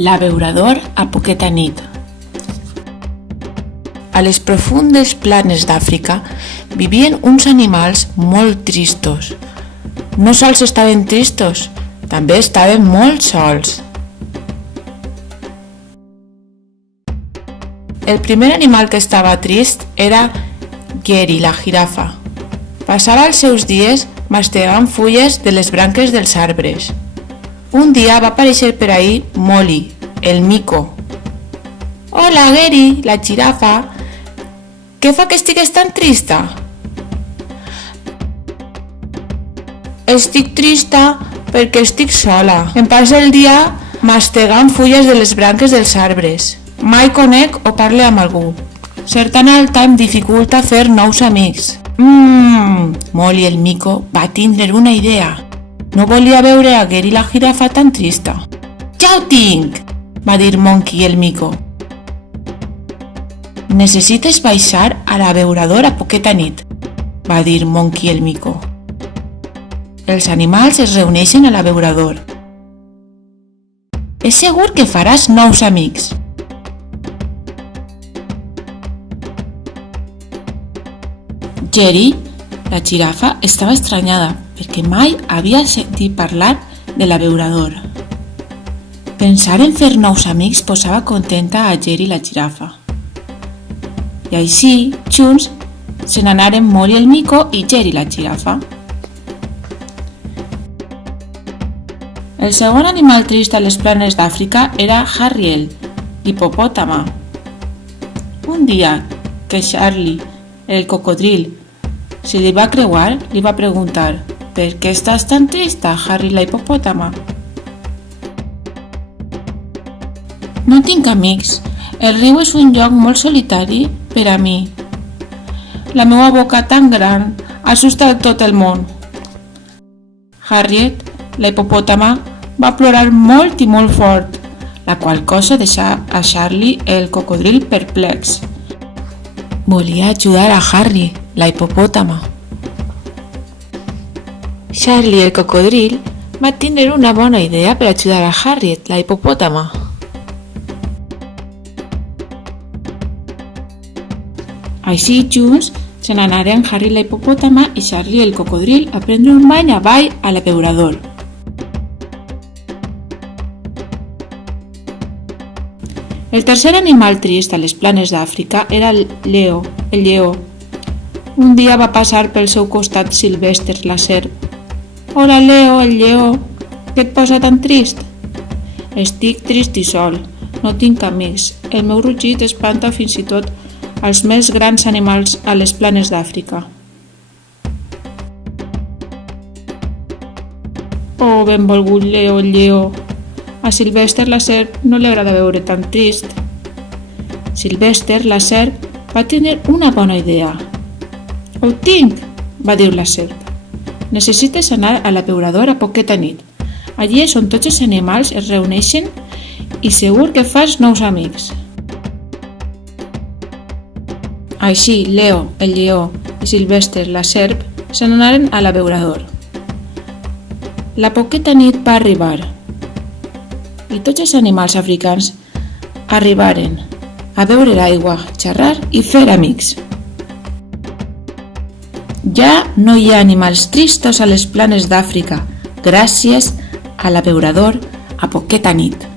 L'abeurador a poqueta nit. A les profundes planes d'Àfrica vivien uns animals molt tristos. No sols estaven tristos, també estaven molt sols. El primer animal que estava trist era Geri, la jirafa. Passava els seus dies mastegant fulles de les branques dels arbres. Un dia va aparèixer per ahí Molly, el mico. «Hola, Geri, la jirafa. Què fa que estigues tan trista?» «Estic trista perquè estic sola. Em passo el dia mastegant fulles de les branques dels arbres. Mai conec o parle amb algú. Ser tan alta em dificulta fer nous amics». Molly el mico va tindre una idea. No volia veure a Geri la jirafa tan trista. «Ja ho tinc!», va dir Monkey el mico. «Necessites baixar a l'abeurador a poqueta nit», va dir Monkey el mico. Els animals es reuneixen a l'abeurador. «És segur que faràs nous amics». Geri, la jirafa, estava estranyada perquè mai havia sentit parlar de l'abeurador. Pensar en fer nous amics posava contenta a Geri la jirafa. I així, junts, se n'anaren Molly el mico i Geri la jirafa. El segon animal trist a les planes d'Àfrica era Harriel, l'hipopòtama. Un dia que Charlie, el cocodril, se li va creuar, li va preguntar: «Per què estàs tan trista, Harry la hipopòtama?» «No tinc amics. El riu és un lloc molt solitari per a mi. La meva boca tan gran assusta tot el món». Harriet, la hipopòtama, va plorar molt i molt fort, la qual cosa deixà a Charlie, el cocodril, perplex. Volia ajudar a Harry, la hipopòtama. Charlie, el cocodril, va tindre una bona idea per ajudar a Harriet, la hipopòtama. Així, junts, se n'anaren Harry, la hipopòtama, i Charlie, el cocodril, a prendre un bany avall a l'abeurador. El tercer animal trist a les planes d'Àfrica era Leo, el lleó. Un dia va passar pel seu costat Sylvester, la serp. «Hola, Leo, el lleó. Què et posa tan trist?» «Estic trist i sol. No tinc amics. El meu rugit espanta fins i tot als més grans animals a les planes d'Àfrica». «Oh, benvolgut Leo, el lleó. A Sylvester, la serp, no li agrada veure tan trist». Sylvester, la serp, va tenir una bona idea. «Ho tinc», va dir la serp. «Necessites anar a l'abeurador a poqueta nit. Allí és on tots els animals es reuneixen i segur que fas nous amics». Així, Leo, el lleó, i Sylvester, la serp, se n'anaren a l'abeurador. La poqueta nit va arribar i tots els animals africans arribaren a beure l'aigua, xerrar i fer amics. Ja no hi ha animals tristos a les planes d'Àfrica gràcies a l'abeurador a poqueta nit.